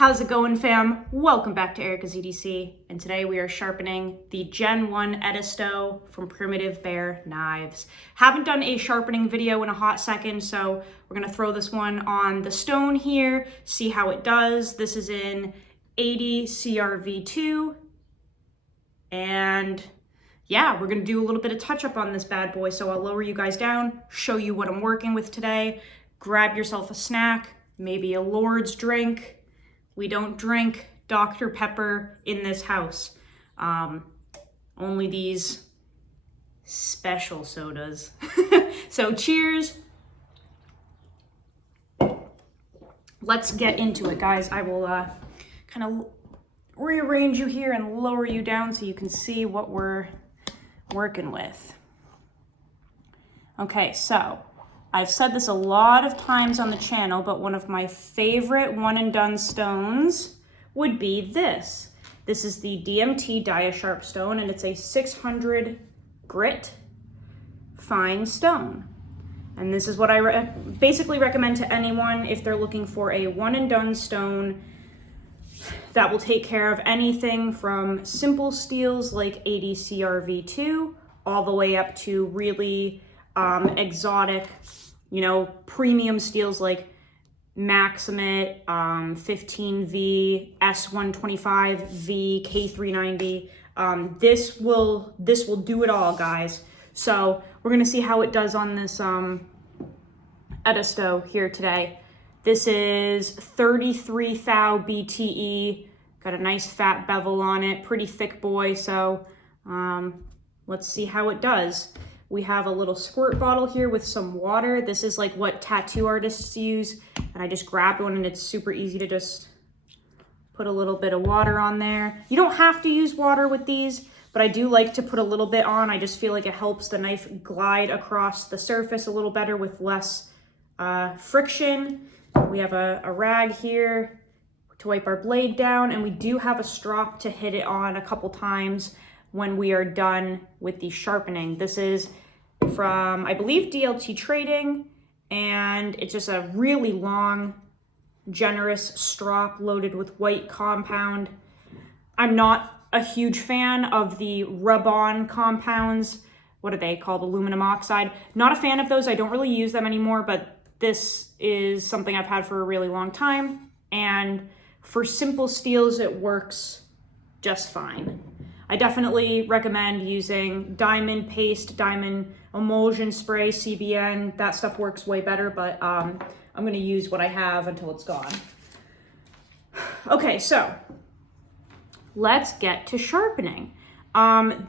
How's it going, fam? Welcome back to Erica's EDC, and today we are sharpening the Gen 1 Edisto from Primitive Bear Knives. Haven't done a sharpening video in a hot second, so we're gonna throw this one on the stone here, see how it does. This is in 80 CRV2, and yeah, we're gonna do a little bit of touch up on this bad boy. So I'll lower you guys down, show you what I'm working with today. Grab yourself a snack, maybe a Lord's drink. We don't drink Dr. Pepper in this house. Only these special sodas. So cheers. Let's get into it, guys. I will kind of rearrange you here and lower you down so you can see what we're working with. Okay, so I've said this a lot of times on the channel, but one of my favorite one and done stones would be this. This is the DMT DiaSharp stone, and it's a 600 grit fine stone. And this is what I basically recommend to anyone if they're looking for a one and done stone that will take care of anything from simple steels like 80 CRV2 all the way up to really exotic, premium steels like Maximate, 15V, S125V, K390. This will do it all, guys. So we're gonna see how it does on this Edisto here today. This is 33 thou BTE, got a nice fat bevel on it, pretty thick boy. So let's see how it does. We have a little squirt bottle here with some water. This is like what tattoo artists use. And I just grabbed one, and it's super easy to just put a little bit of water on there. You don't have to use water with these, but I do like to put a little bit on. I just feel like it helps the knife glide across the surface a little better with less friction. We have a rag here to wipe our blade down, and we do have a strop to hit it on a couple times when we are done with the sharpening. This is from, I believe, DLT Trading, and it's just a really long, generous strop loaded with white compound. I'm not a huge fan of the rub-on compounds. What are they called? Aluminum oxide. Not a fan of those. I don't really use them anymore, but this is something I've had for a really long time. And for simple steels, it works just fine. I definitely recommend using diamond paste, diamond emulsion spray, CBN. That stuff works way better, but I'm gonna use what I have until it's gone. Okay, so let's get to sharpening.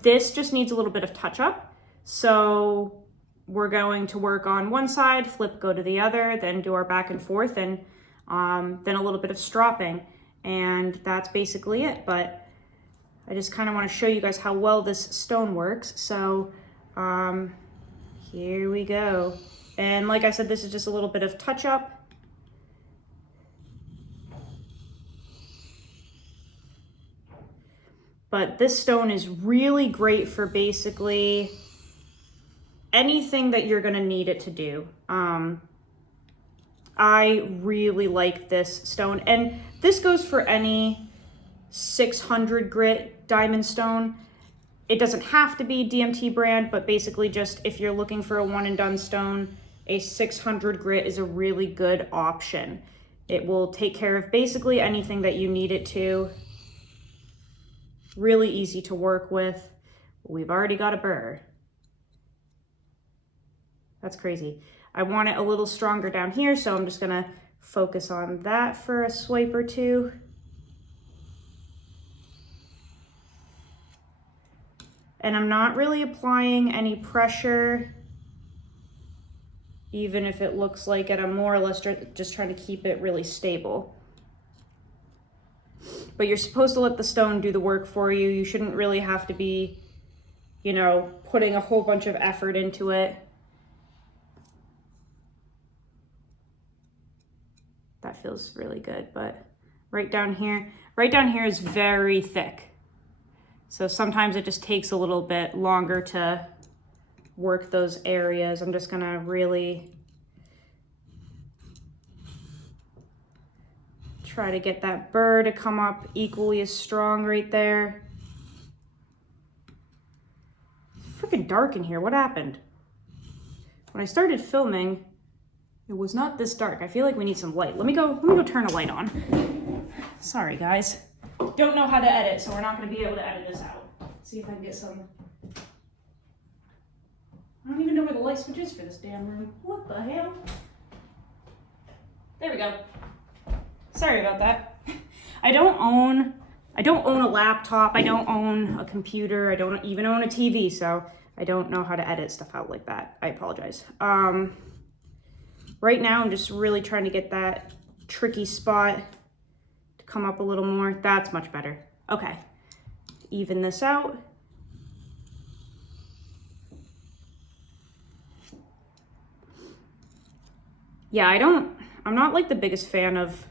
This just needs a little bit of touch up. So we're going to work on one side, flip, go to the other, then do our back and forth, and then a little bit of stropping. And that's basically it. But I just kind of want to show you guys how well this stone works. So here we go. And like I said, this is just a little bit of touch up. But this stone is really great for basically anything that you're going to need it to do. I really like this stone. And this goes for any 600 grit diamond stone. It doesn't have to be DMT brand, but basically just if you're looking for a one and done stone, a 600 grit is a really good option. It will take care of basically anything that you need it to. Really easy to work with. We've already got a burr. That's crazy. I want it a little stronger down here, so I'm just gonna focus on that for a swipe or two. And I'm not really applying any pressure, even if it looks like it. I'm more or less just trying to keep it really stable. But you're supposed to let the stone do the work for you. You shouldn't really have to be, putting a whole bunch of effort into it. That feels really good, but right down here is very thick. So sometimes it just takes a little bit longer to work those areas. I'm just gonna really Try to get that burr to come up equally as strong right there. It's freaking dark in here. What happened? When I started filming, it was not this dark. I feel like we need some light. Let me go turn a light on. Sorry, guys. Don't know how to edit, so we're not going to be able to edit this out. Let's see if I can get some. I don't even know where the light switch is for this damn room. What the hell? There we go. Sorry about that. I don't own a laptop. I don't own a computer. I don't even own a TV, so I don't know how to edit stuff out like that. I apologize. Right now, I'm just really trying to get that tricky spot to come up a little more. That's much better. Okay. Even this out. Yeah, I'm not like the biggest fan of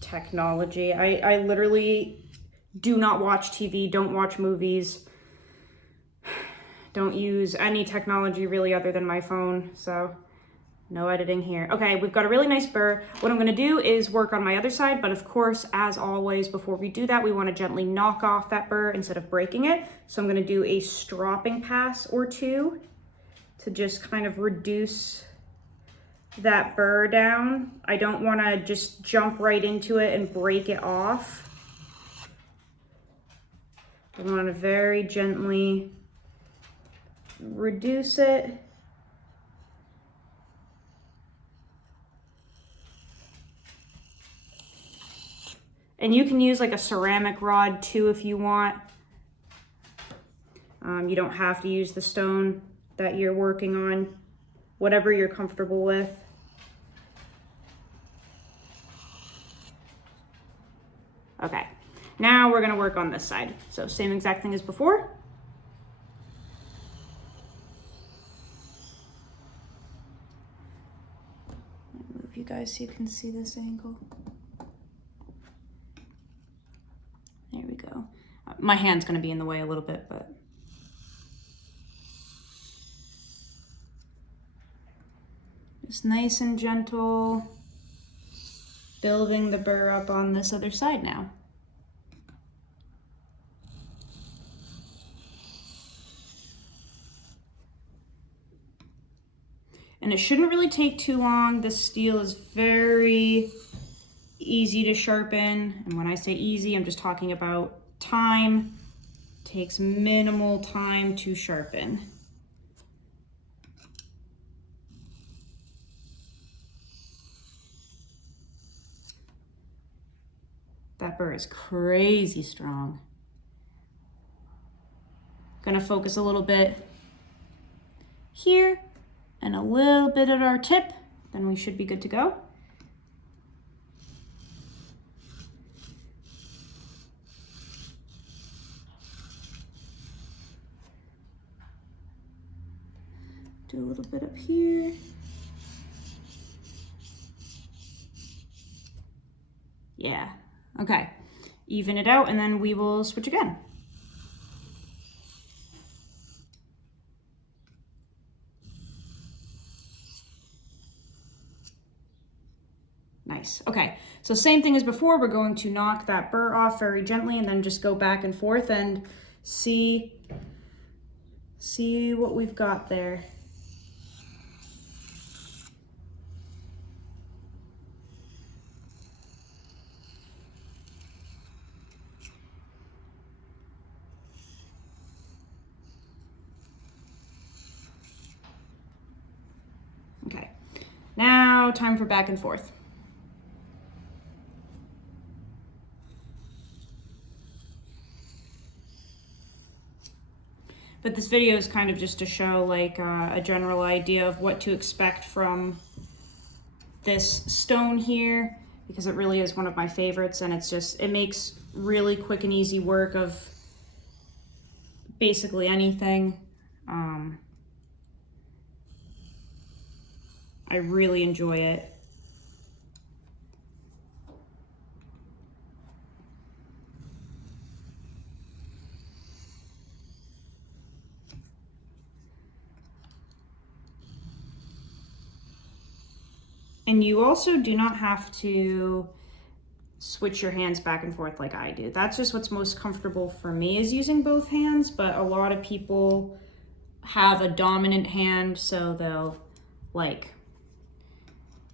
technology. I literally do not watch TV, don't watch movies, don't use any technology really other than my phone, so no editing here. Okay, we've got a really nice burr. What I'm gonna do is work on my other side, but of course, as always, before we do that, we wanna gently knock off that burr instead of breaking it. So I'm gonna do a stropping pass or two to just kind of reduce that burr down. I don't wanna just jump right into it and break it off. I wanna very gently reduce it. And you can use like a ceramic rod too if you want. You don't have to use the stone that you're working on, whatever you're comfortable with. Okay, now we're gonna work on this side. So same exact thing as before. Move you guys so you can see this angle. There we go. My hand's gonna be in the way a little bit, but. Just nice and gentle, building the burr up on this other side now. And it shouldn't really take too long. This steel is very easy to sharpen. And when I say easy, I'm just talking about time. It takes minimal time to sharpen. That burr is crazy strong. Gonna focus a little bit here and a little bit at our tip, then we should be good to go. Do a little bit up here. Yeah, okay. Even it out and then we will switch again. Nice, okay. So same thing as before, we're going to knock that burr off very gently and then just go back and forth and see what we've got there. Okay, now time for back and forth. But this video is kind of just to show like a general idea of what to expect from this stone here, because it really is one of my favorites, and it makes really quick and easy work of basically anything. I really enjoy it. And you also do not have to switch your hands back and forth like I do. That's just what's most comfortable for me, is using both hands, but a lot of people have a dominant hand, so they'll like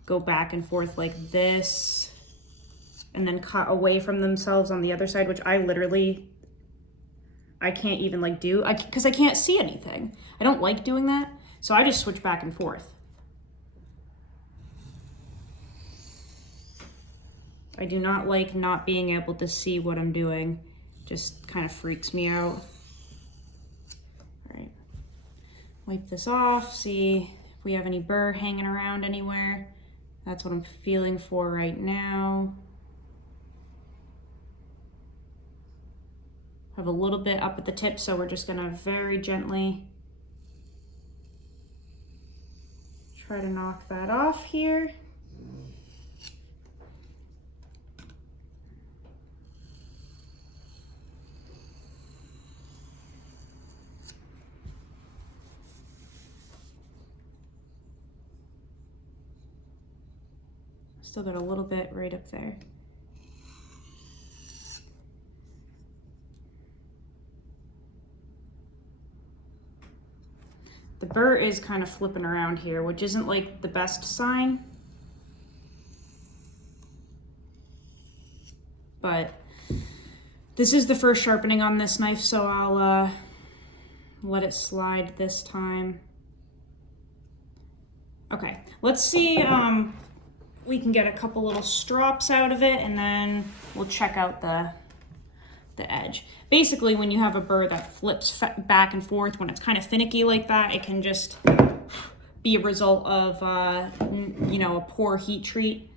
go back and forth like this and then cut away from themselves on the other side, which I can't even like do, because I can't see anything. I don't like doing that, so I just switch back and forth. I do not like not being able to see what I'm doing. Just kind of freaks me out. All right, wipe this off, see if we have any burr hanging around anywhere. That's what I'm feeling for right now. Have a little bit up at the tip, so we're just gonna very gently try to knock that off here. Still got a little bit right up there. The burr is kind of flipping around here, which isn't like the best sign. But this is the first sharpening on this knife, so I'll let it slide this time. Okay, let's see. We can get a couple little strops out of it, and then we'll check out the edge. Basically, when you have a burr that flips back and forth, when it's kind of finicky like that, it can just be a result of you know, a poor heat treat.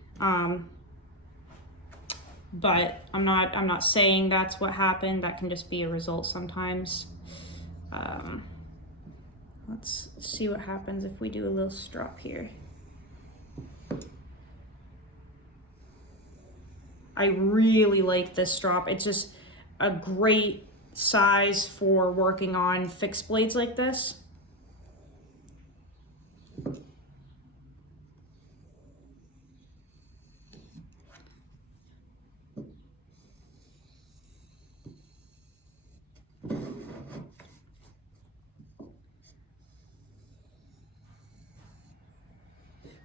But I'm not saying that's what happened. That can just be a result sometimes. Let's see what happens if we do a little strop here. I really like this strop. It's just a great size for working on fixed blades like this.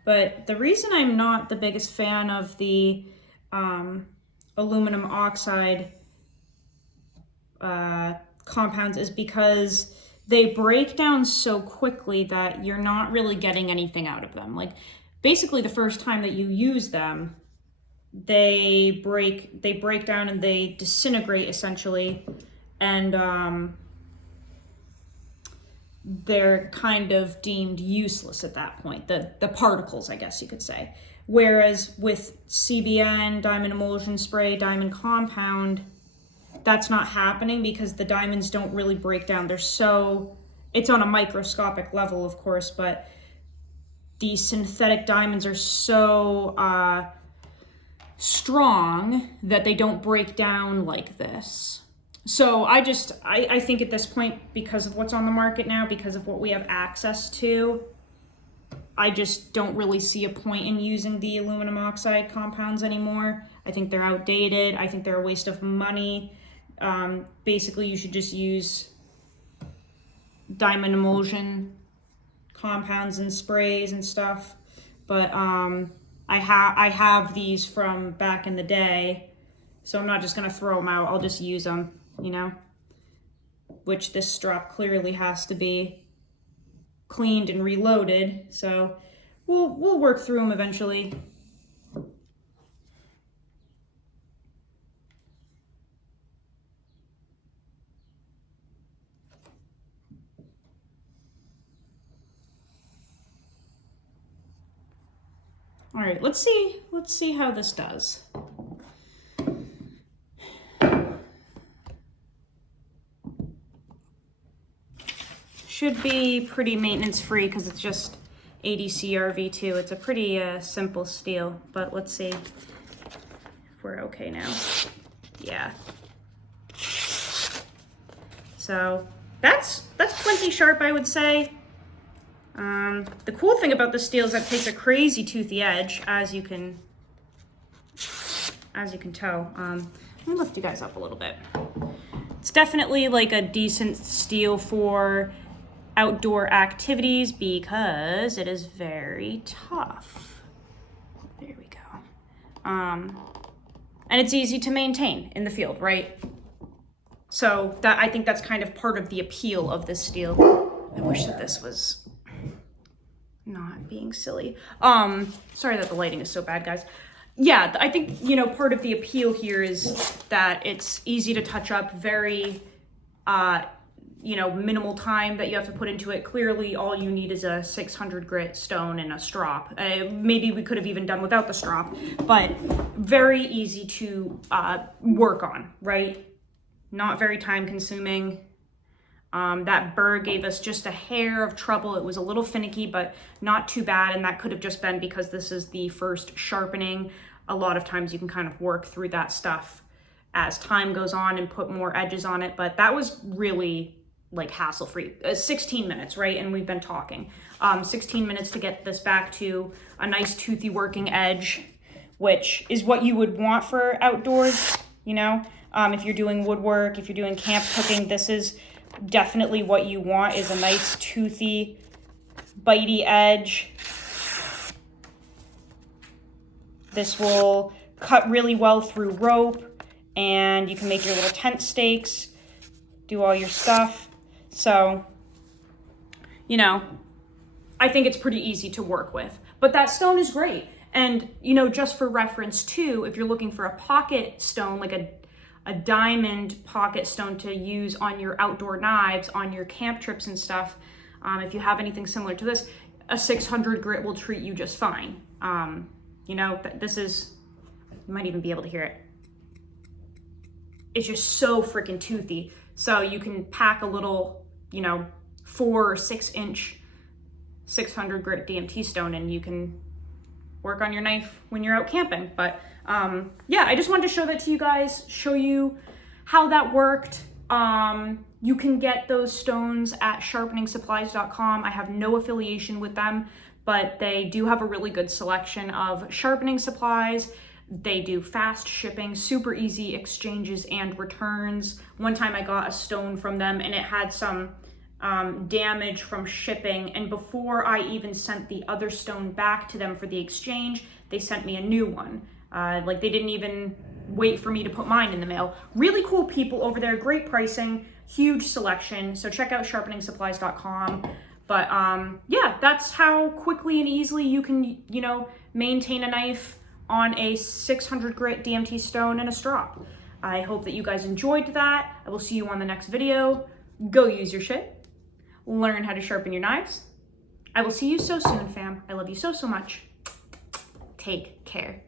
But the reason I'm not the biggest fan of the aluminum oxide compounds is because they break down so quickly that you're not really getting anything out of them. Like, basically the first time that you use them, they break down and they disintegrate essentially, and they're kind of deemed useless at that point, the particles, I guess you could say. Whereas with CBN, diamond emulsion spray, diamond compound, that's not happening because the diamonds don't really break down. It's on a microscopic level, of course, but these synthetic diamonds are so strong that they don't break down like this. So I think at this point, because of what's on the market now, because of what we have access to, I just don't really see a point in using the aluminum oxide compounds anymore. I think they're outdated. I think they're a waste of money. Basically, you should just use diamond emulsion compounds and sprays and stuff. But I have these from back in the day, so I'm not just gonna throw them out. I'll just use them, you know, which this strop clearly has to be cleaned and reloaded, so we'll work through them eventually. All right, let's see how this does. Should be pretty maintenance free because it's just ADCR V2. It's a pretty simple steel, but let's see if we're okay now. Yeah. So that's plenty sharp, I would say. The cool thing about this steel is that it takes a crazy toothy edge, as you can as you can tell. Let me lift you guys up a little bit. It's definitely like a decent steel for outdoor activities because it is very tough. There we go. And it's easy to maintain in the field, right? So that, I think that's kind of part of the appeal of this steel. I wish that this was not being silly. Sorry that the lighting is so bad, guys. Yeah, I think, you know, part of the appeal here is that it's easy to touch up, very, you know, minimal time that you have to put into it. Clearly, all you need is a 600 grit stone and a strop. Maybe we could have even done without the strop, but very easy to work on, right? Not very time consuming. That burr gave us just a hair of trouble. It was a little finicky, but not too bad. And that could have just been because this is the first sharpening. A lot of times you can kind of work through that stuff as time goes on and put more edges on it. But that was really like hassle-free. 16 minutes, right? And we've been talking. 16 minutes to get this back to a nice toothy working edge, which is what you would want for outdoors, you know? If you're doing woodwork, if you're doing camp cooking, this is definitely what you want, is a nice toothy, bitey edge. This will cut really well through rope, and you can make your little tent stakes, do all your stuff. So, you know, I think it's pretty easy to work with. But that stone is great. And, you know, just for reference too, if you're looking for a pocket stone, like a diamond pocket stone to use on your outdoor knives, on your camp trips and stuff, if you have anything similar to this, a 600 grit will treat you just fine. You know, this is, you might even be able to hear it. It's just so freaking toothy. So you can pack a little, you know, 4 or 6 inch 600 grit DMT stone and you can work on your knife when you're out camping. But yeah, I just wanted to show that to you guys, show you how that worked. You can get those stones at sharpeningsupplies.com. I have no affiliation with them, but they do have a really good selection of sharpening supplies. They do fast shipping, super easy exchanges and returns. One time I got a stone from them and it had some damage from shipping, and before I even sent the other stone back to them for the exchange, they sent me a new one. Like, they didn't even wait for me to put mine in the mail. Really cool people over there, great pricing, huge selection. So check out sharpeningsupplies.com. But yeah, that's how quickly and easily you can, you know, maintain a knife on a 600 grit DMT stone and a strop. I hope that you guys enjoyed that. I will see you on the next video. Go use your shit. Learn how to sharpen your knives. I will see you so soon, fam. I love you so, so much. Take care.